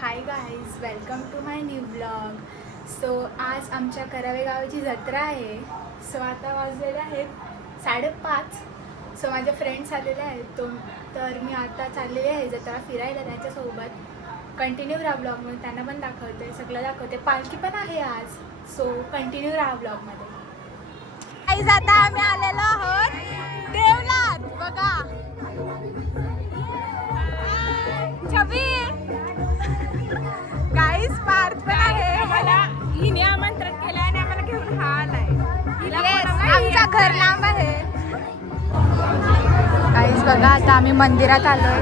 High guys, welcome to my new blog. So आज आमच्या करावे गावाची जत्रा आहे. सो आता वाजलेले आहेत 5:30. सो माझे फ्रेंड्स आलेले आहेत तर मी आता चाललेली आहे जत्रा फिरायला त्यांच्यासोबत. कंटिन्यू राहा ब्लॉगमध्ये, त्यांना पण दाखवते, सगळं दाखवते. पालखी पण आहे आज. सो कंटिन्यू राहा ब्लॉगमध्ये. गाईज आता आम्ही आलेलो आहोत देवलात. बघा छबी गाईज पार्थ पण आहे. मला हिने आमंत्रण केलं आणि आम्हाला घेऊन हा आलाय. आमचा घर लांब आहे. गाईज बघा आता आम्ही मंदिरात आलोय.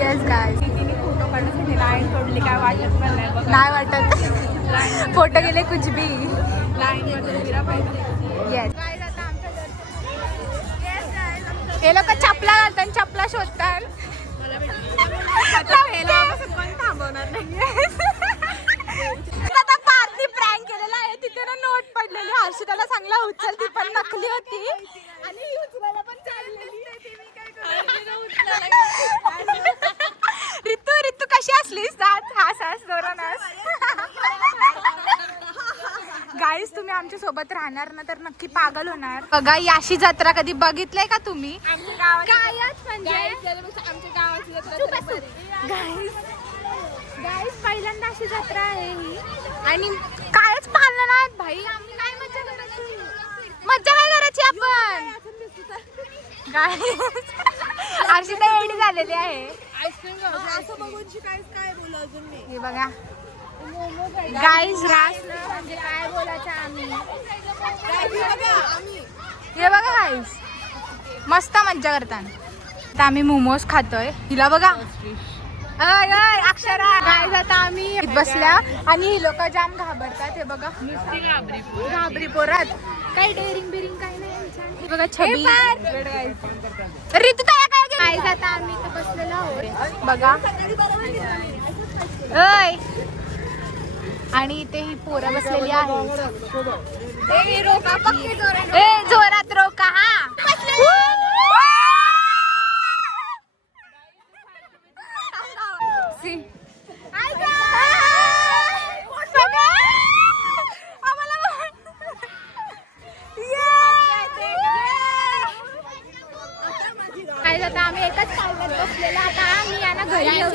येस गाईज, फोटो काढण्यासाठी लाईन तोडली काय वाटत पण नाही बघा. नाही वाटत फोटो गेले कुछ भी. लाईन मध्ये फिरा पाहिजे. येस गाईज आता आमचं हे लोक चपला घालतात, चपला शोधतात. कोण थांबवणार नाही. आता पार्टी प्रँक केलेला आहे. तिथे ना नोट पडलेली, हर्षिताला चांगला उचल, ती पण नकली होती आणि ही उचलायला पण चाललेली. रितू कशी असलीस? हास जोरान हास. गाईज तुम्ही आमच्या सोबत राहणार ना तर नक्की पागल होणार. बघा ही अशी जत्रा कधी बघितलंय का तुम्ही? कायच म्हणजे आमच्या गावाची जत्रा. गाईज पहिल्यांदा अशी जत्रा आहे ही आणि कायच पाहिलं ना भाई. आम्ही काय मज्जा करायची? मज्जा काय करायची आपण? गाईज हर्षिता एडी झालेली आहे. असं बघून काय बोलू अजून मी. हे बघा गाईज रास म्हणजे काय बोलायचं आम्ही. हे बघा गाईज मस्त मज्जा करतात. आता आम्ही मोमोज खातोय. हिला बघा अक्षरा. गाईज आता आम्ही बसल्या आणि ही लोक जाम घाबरतात. हे बघा घाबरी पोरात काही डेअरिंग बिरिंग काही नाही. बघा छबी रितू काय गाईज आता आम्ही इथे बसलेलो आहोत बघा. आणि इथे ही पोरं बसलेली आहे. जोरात रोका. हा आता आम्ही एकच पावलात बसलेलो. आता आम्ही यांना घरी येऊन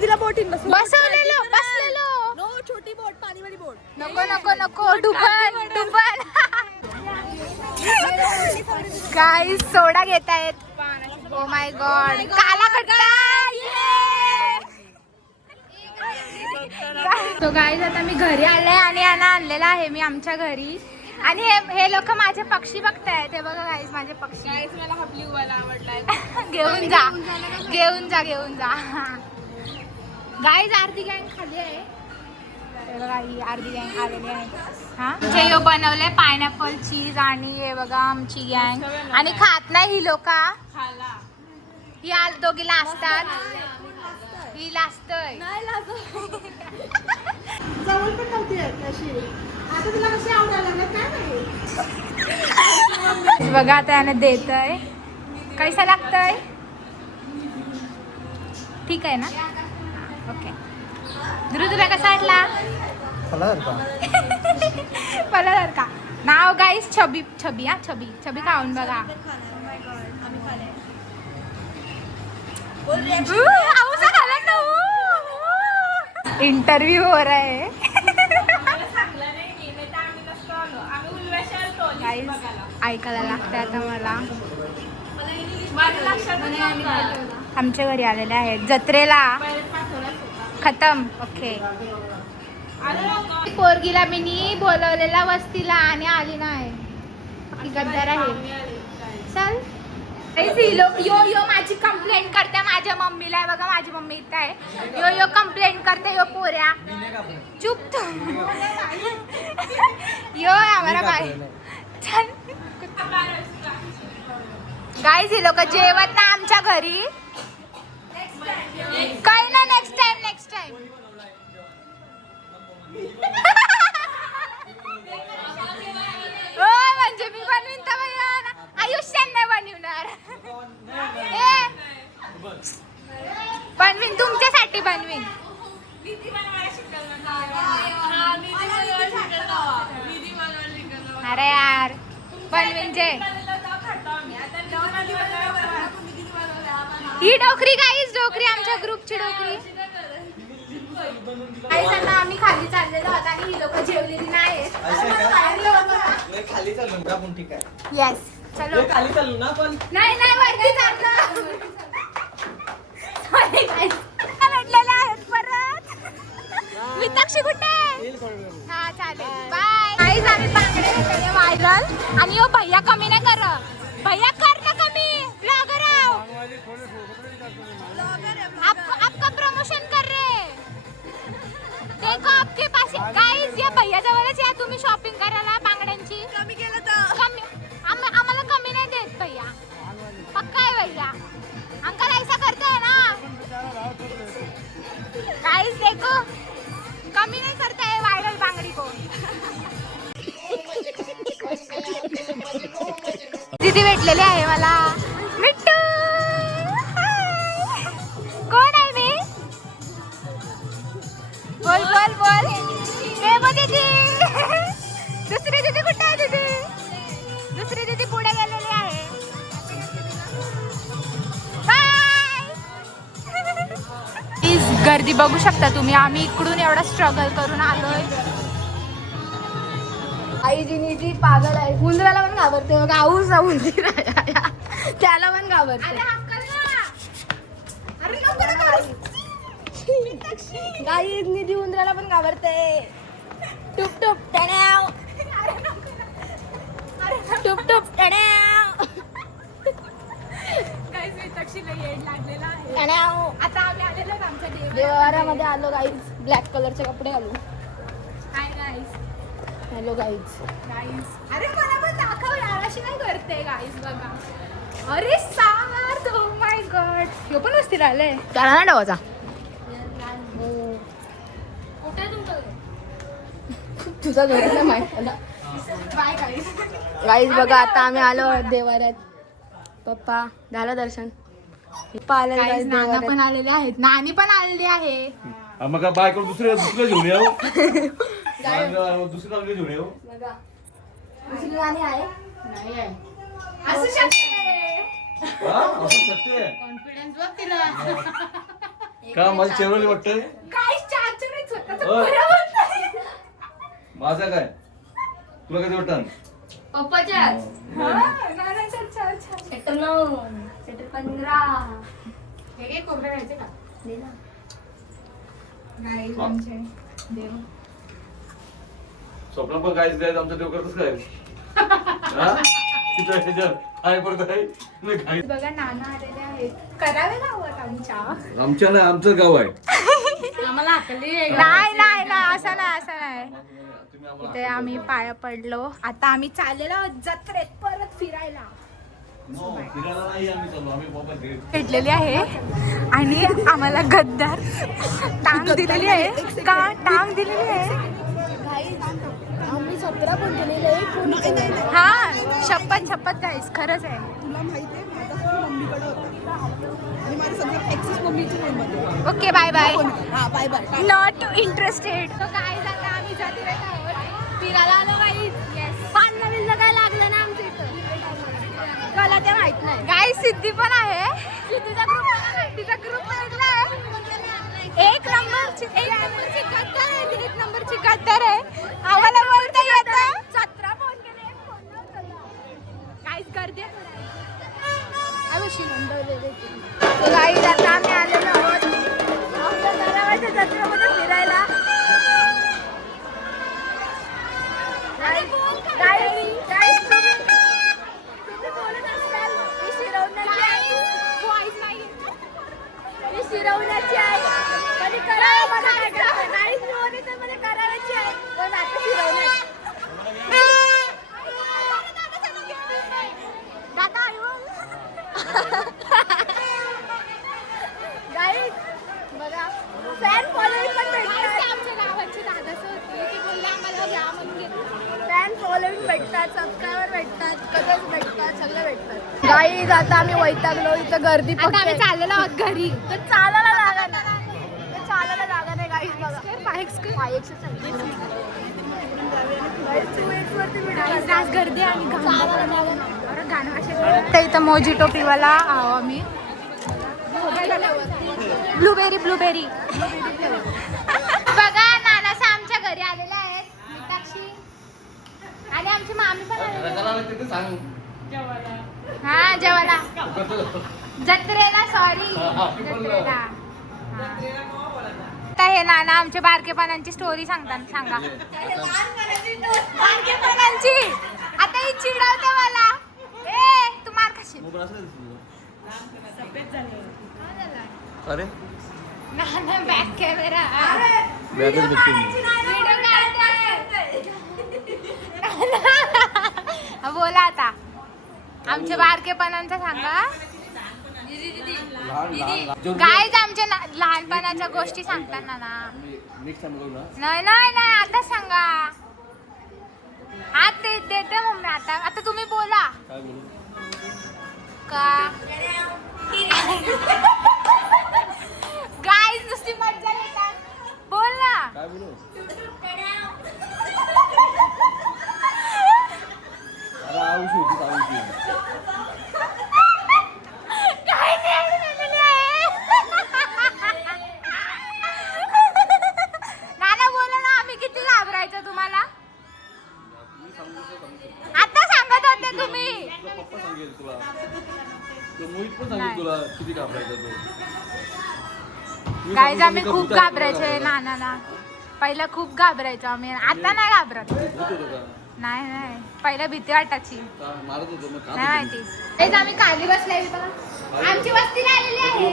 तिला बोटीन बसवलेलो बसलेलो. नो छोटी बोट, पाणीवाली बोट. नको डुबन. गाईज सोडा घेत आहेत. ओ माय गॉड काला खट्टा. तो गाईज आता मी घरी आले आणि यांना आणलेला आहे मी आमच्या घरी. आणि हे लोक माझे पक्षी बघतायत. हे बघा गाईज माझे पक्षी. मला हा ब्ल्यू वाला आवडलाय. घेऊन जा. गाईज आरती गँग खाली आहे. बघा ही आरती गँग आलेली आहे. हा जे बनवले पायनॅपल चीज आणि हे बघा आमची गँग. आणि खात नाही ही लोक. ही आज दोघी लाजतात. ही लाजतय. जवळ पण नव्हती अशी. आता तुला कशी आवडायला लागत काय नाही. बघा आता याने देतय. कैसा लागतय? ठीक आहे ना? ओके. तुला कसा वाटला? पलर का नाव गाईस छबी. हा छबी खाऊन बघा. इंटरव्यू हो रहा है. ऐकायला लागते आता मला. आमच्या घरी आलेले आहेत जत्रेला. खतम. ओके. पोरगीला मी बोलवलेला वस्तीला आणि आली नाही. गद्दार आहे. चल यो माझी कंप्लेंट करते माझ्या मम्मीला. बघा माझी मम्मी इथं आहे. यो कंप्लेंट करते. यो पोऱ्या चुप. यो आम्हाला बाय. चल गाईज ही लोक जेवत ना आमच्या घरी. काही ना नेक्स्ट टाइम. म्हणजे मी बनवीन तर आयुष्यात नाही बनवणार. बनवीन एकटी बनवीन. अरे यार बनवीन जे ही डोकरी काहीच डोकरी आमच्या ग्रुपची डोकरी. काही जण आम्ही खाली चाललेलो आहोत आणि ही लोक जेवलेली नाही खाली चालू ना पण ठीक आहे. येस चलो. खाली चालू ना पण नाही नाही वरती चाललं. Sorry guys. भेटलेले आहेत परत. विताक्षी कुठे? हा चालेल बाय. काहीच आम्ही बांगडे घेतले व्हायरल आणि ओ भैया कमी नाही कर. भैया कर ना कमी. ब्लॉगर आओ. आपका प्रमोशन कर रहे. देखो आपके पास गाइस या भैया जवळच या तुम्ही शॉपिंग करायला बांगड्यांची. कमी केलं तर कमी आम्हाला कमी नाही देत भैया. पक्का है भैया. अंकल ऐसा करते हैं ना. गाइस देखो कमी नहीं करता है वायरल बांगड़ी को. दीदी भेटलेली आहे मला. मिट्टू हाय. कोण आहे मी? बोल बोल बोल. हे बघ दीदी. दुसरी दीदी कुठे आहे दीदी? दुसरी दीदी पुढे गेलेली आहे. गर्दी बघू शकता तुम्ही. आम्ही इकडून एवढा स्ट्रगल करून आलोय. आई जिनी पागल आहे. उंदराला पण घाबरते बघा. आऊस उंदीर त्याला पण घाबरते. गाई निधी उंदराला पण घाबरते. टुप टुप टण्याव टुप टुप टण्याव टण्याव. आता आम्ही आलेलो आहोत आमच्या देवाऱ्यामध्ये आलो गाईज. ब्लॅक कलरचे कपडे घालू. Hi guys. Hello guys. गाईस अरे मला पण दाखव यार. अशी काय करते गाईस बघा. अरे सार्थ. Oh my God. ह्यो पण वस्ती राहिले. त्याला ना डवाचा. कुठे तुमचं तुझा घर नाही माहित मला. बाय गाईस. गाईज बघा आता आम्ही आलो देवाऱ्यात. पप्पा झालं दर्शन. पप्पा आले Guys, गाईज नाना देवाऱ्यात. पण आलेले आहेत. नानी पण आलेली आहे. मग बायको दुसऱ्या घेऊन येऊ. दुसऱ्या घेऊन येऊ. बघा दुसरी गाणी आहे. असू शकते. असू शकते. कॉन्फिडन्स बघ तिला. का माझी चेवरली वाटतंय. गाईस चार्जर स्वतःचा ओय. खरं बोलतोय. माझा काय तुला कधी वाटतं. पप्पाच्याच. नानाचा चार्जर. Sector 9 sector 15. हे घे कोबरे घ्यायचे का? दे ना. गाईस आमचे देव. स्वप्न पण काहीच द्यायचं आमचं देव करतच काय. काय पडत आहे. बघा नाना आलेले आहेत. करावे गावात आमच्या. आमच्या नाही आमचं गाव आहे. आम्हाला हाकली नाही नाही नाही असं नाही असं नाही. इथे आम्ही पाया पडलो. आता आम्ही चाललेलो आहोत जत्रेत परत फिरायला. फिरायला नाही आम्ही चाललो. आम्ही मोबाईल घेऊ. भेटलेली आहे आणि आम्हाला गद्दार टांग दिलेली आहे. का टांग दिलेली आहे. आम्ही 17 पण केलेले. हा शपथ शपथ गाईस खरंच आहे. तुला माहिती आहे माझा फोन मम्मीकडे होता आणि माझं सगळं ॲक्सेस मम्मीच्या फोनमध्ये. Okay bye bye. हा बाय बाय. Not interested. तो काय झालं आम्ही जत्रेत आहोत. फिरायला आलो गाईज. पान नवीन काय लागलं ना आमच्या इथं. मला ते माहित नाही. गाईस सिद्धी पण आहे. तिचा ग्रुप तिचा ग्रुप भेटलाय. एक नंबरची गद्दार आहे. एक नंबरची गद्दार आहे. आम्हाला बोलता येतं. 17 फोन केले. गाईस गर्दी अवश्य नंदवलेले. गाईज आता आम्ही आलेलो आहोत आमच्या तलावाच्या जत्रेमध्ये फिरायला. गाईज तुम्ही बोलत असाल मी शिरवण्याची आहे. मी शिरवण्याची आहे. कधी करावं मला काय करावं. गाईज बोलली तर मला करायची आहे. पण आता शिरवण्याची. गाईज बघा फॅन फॉलोइंग पण भेटतात. आमच्या गावाची दादाच होती. ती बोलली आम्हाला घ्या म्हणून घेतली. फॅन फॉलोइंग भेटतात. सबस्क्रायबर भेटतात. कदच भेटतात. सगळं भेटतात. गाईज आता आम्ही वैतागलो. इथं गर्दी आता आम्ही चाललेलो आहोत घरी. तर चालायला लागणार. आज गर्दी आणि गाणं इथं मोजिटो पिवाला आहो आम्ही. ब्लूबेरी बघा नानासा आमच्या घरी आलेले आहेत. मीनाक्षी आणि आमची मामी पण आलेली. हा जेवायला जत्रेला सॉरी जत्रेला. आता हे नाना आमच्या बारकेपणांची स्टोरी सांगतात. सांगा बारकेपणांची. आता ही चिडवते मला. ए तू मार खाशील. अरे नाना बॅक कॅमेरा बोला आता आमच्या बारकेपणांचा सांगा. गाईज आमच्या लहानपणाच्या गोष्टी सांगतात ना. नाही नाही नाही आता सांगा. हा ते देते मम्मी. आता तुम्ही बोला का. गाईज नुसती मज्जा येतात. बोल ना. नाना बोला ना. आम्ही किती घाबरायचं तुम्हाला. आता सांगत होते तुम्ही. पप्पा सांगेल तुला. मोहित पण सांगेल तुला किती घाबरायचं तो. गाईज आम्ही खूप घाबरायचो नानाला. पहिला खूप घाबरायचो आम्ही. आता नाही घाबरत. नाही नाही पहिला भीती वाटायची. मारत होतो मग नाही माहिती. तेच आम्ही खाली बसलेली बघा. आमची वस्तीला आलेली आहे.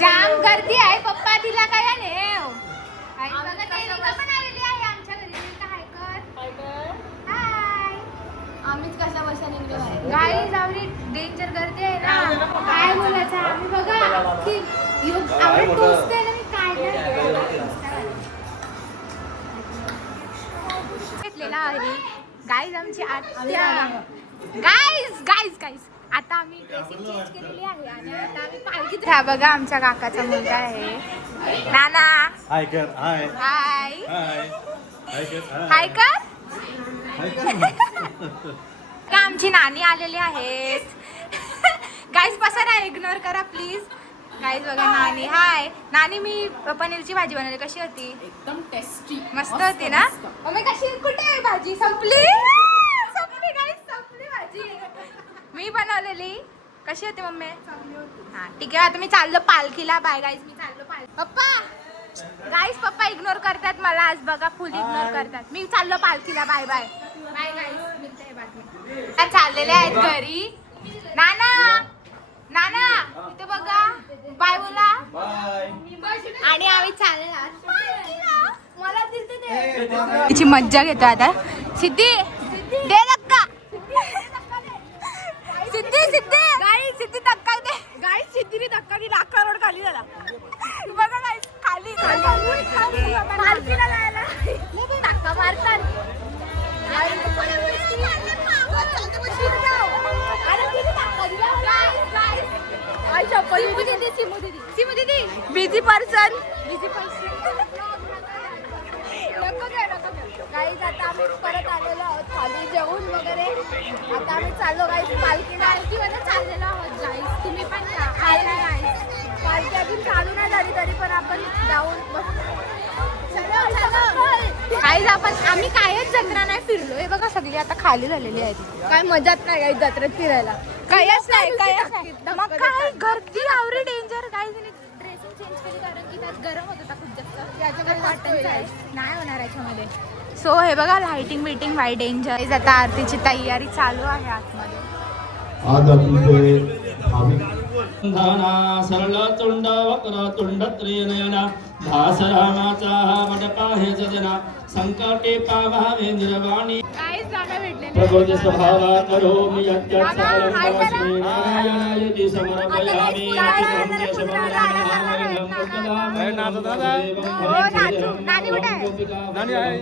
जाम गर्दी आहे. पप्पा तिला काय नेव. बघा तेरिका पण आलेली आहे आमच्या घरी. हाय हाय. आम्हीच कशा वर्षा निघलो आहे. गाईज आवडी डेंजर गर्दी आहे ना. काय बोलायचं आम्ही बघा की आवडी टोचते ना. मी काय घेतलेला आहे. गाईज आमची आत्या. गाईज आता आम्ही ड्रेसिंग चेंज केलेली आहे आणि आता आम्ही पालखीत. ह्या बघा आमच्या काकाचा मुलगा आहे नाना. हाय कर. हाय हाय हाय हाय कर. का आमची नानी आलेली आहेत. गाईज पसारा इग्नोर करा प्लीज. गाईज बघा नानी. हाय नानी. मी पनीरची भाजी बनवली. कशी होती. एकदम टेस्टी मस्त होती ना. मम्मी कशी. कुठे आहे भाजी. संपली गाईज संपली भाजी. मी बनवलेली. कशी होती मम्मी. हा ठीक आहे. आता मी चाललो पालखीला. Bye guys. मी चाललो पालखी. पप्पा गाईज पप्पा इग्नोर करतात मला आज बघा. फुल इग्नोर करतात. मी चाललो पालखीला. Bye bye bye guys. मिळते बातमी. चाललेले आहेत घरी. नाना इथे बघा. बाय बोला. आणि आम्ही चाललेलो मला दिसते. तिची मज्जा घेतो आता. सिद्धी दे धक्का. सिद्धी धक्का दे. गाईस सिद्धीने धक्का दिला. अख्खा रोड खाली झाला. बघा गाईस खाली पालखीला जायला धक्का मारतात. सिमू दीदी बिझी पर्सन. गाईज आता आम्ही परत आलेलो आहोत खाली जेवून वगैरे. आता आम्ही चाललो गाईज पालखीला. चाललेलो आहोत गाईस. तुम्ही पण या. पालखी अजून चालू नाही झाली तरी पण आपण जाऊन गाईज आम्ही कायच जत्रा नाही फिरलो. हे बघा सगळी आता खाली झालेली आहेत. काय मजाच नाही गाईज जत्रेत फिरायला. कायच नाही. मग काय गर्दी आवरी डेंजर. गाईज ड्रेसिंग चेंज केली कारण की त्यात गरम होत होता खूप जास्त. याच्यामध्ये वाटत नाही होणार याच्यामध्ये. सो हे बघा लाइटिंग बिटिंग वाईट डेंजर. आता आरतीची तयारी चालू आहे आतमध्ये. सरळ तुंड वक्र तुंड त्रिनयना भास रामाचा मंडपा हे सजना संकटे पावावे निर्वाणी काहीच जागा भेटले प्रकृती स्वभावा करोमि यत्यात् सकलं तवस्मै नारायणाय समर्पयामि नित्यं समर्पयामि नानी कुठे आहे. नानी आहे.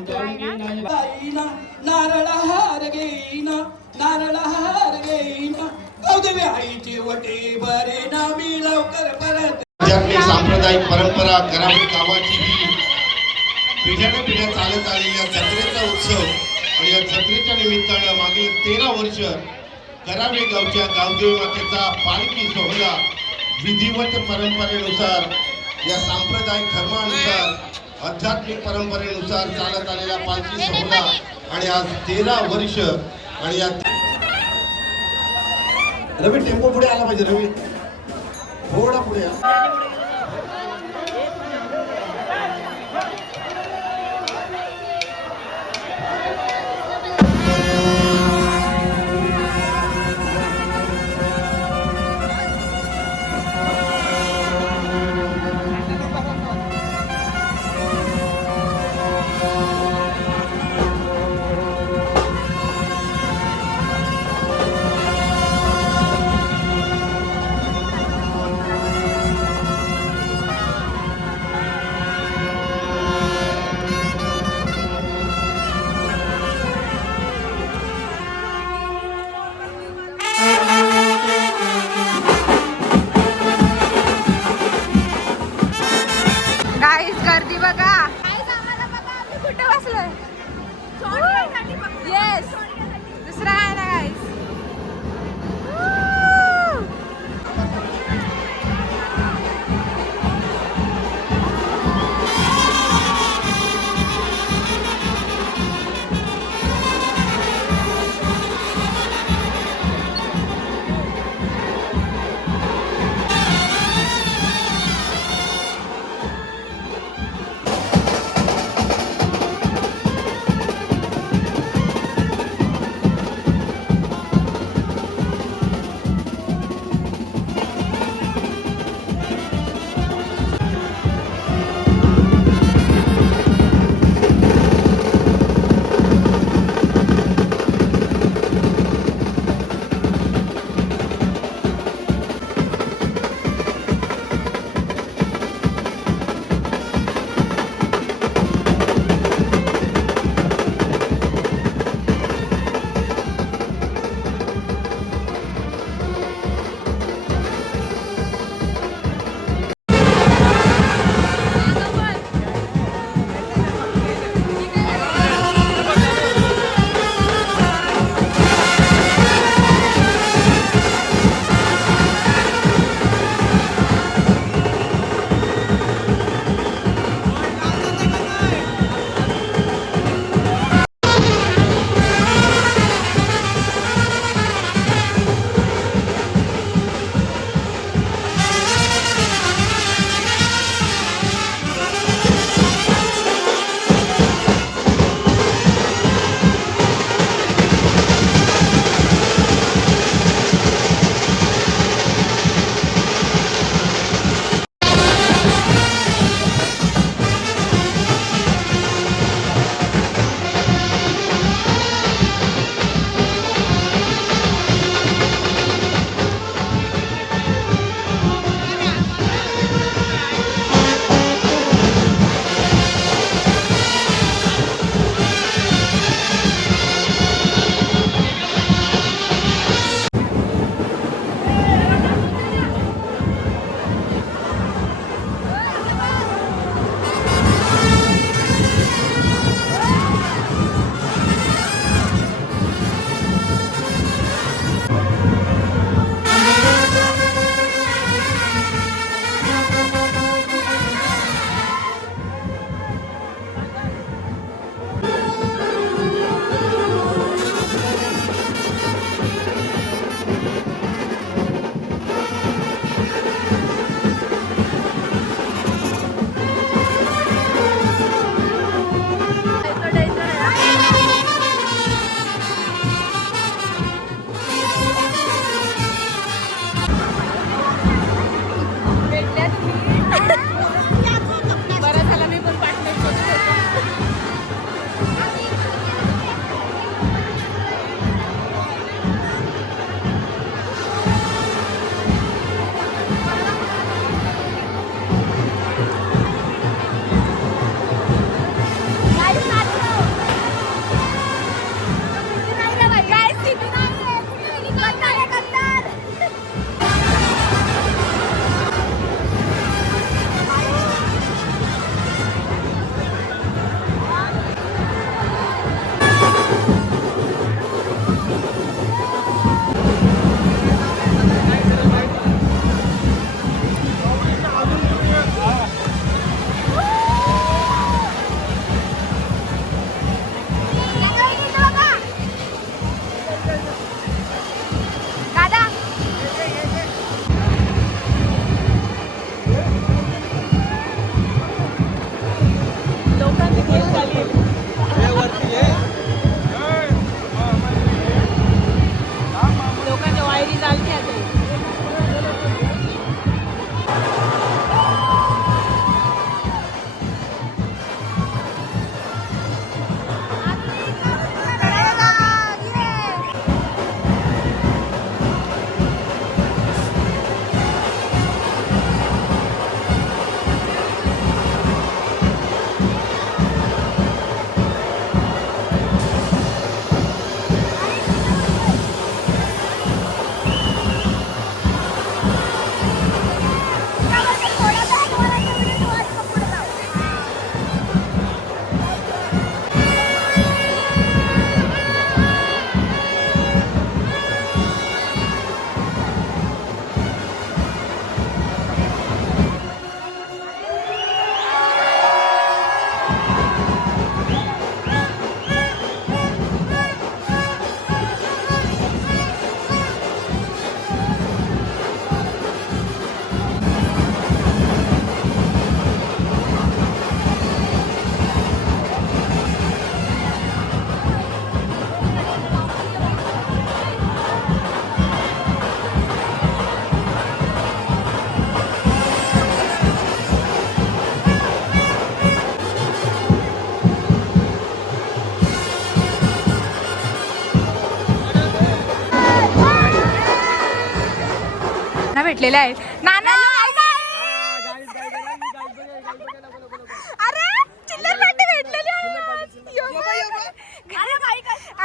नारळ हार घेईना नारळ हार घेईना गौदवी आईची वटी बरे नामी लवकर परत सांप्रदायिक परंपरा करावी गावाची ही पिढ्याने पिढ्या चालत आलेल्या जत्रेचा उत्सव आणि या जत्रेच्या निमित्तानं मागील 13 वर्ष करावे गावच्या गावदेवी मातेचा पालखी सोहळा विधिवत परंपरेनुसार या सांप्रदायिक धर्मानुसार आध्यात्मिक परंपरेनुसार चालत आलेला पालखी सोहळा आणि आज 13 वर्ष आणि या रवी टेम्पो पुढे आला पाहिजे रवी थोडा पुढे ना भेटलेले आहेत. नाना अरे चिल्लर पार्टी भेटलेली आहे.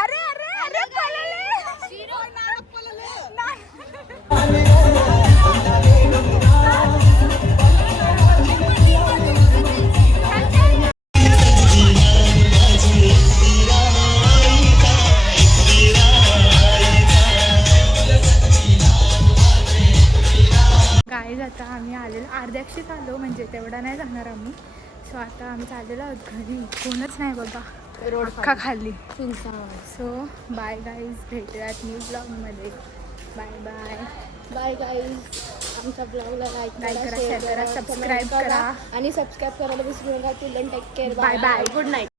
अरे अरे अरे पळाले. गाईज आता आम्ही आलेलो अर्ध्याक्षीच आलो, म्हणजे तेवढा नाही जाणार आम्ही. सो आता आम्ही चाललेलो आहोत घरी. कोणच नाही बघा, रोड अख्खा खाली. सो बाय गाईज, भेटूयात न्यू ब्लॉगमध्ये. Bye bye bye guys. आमच्या ब्लॉगला लाईक करा, शेअर करा, सबस्क्राईब करा आणि सबस्क्राईब करायला विसरू नका. Till then take care. Bye bye. Good night.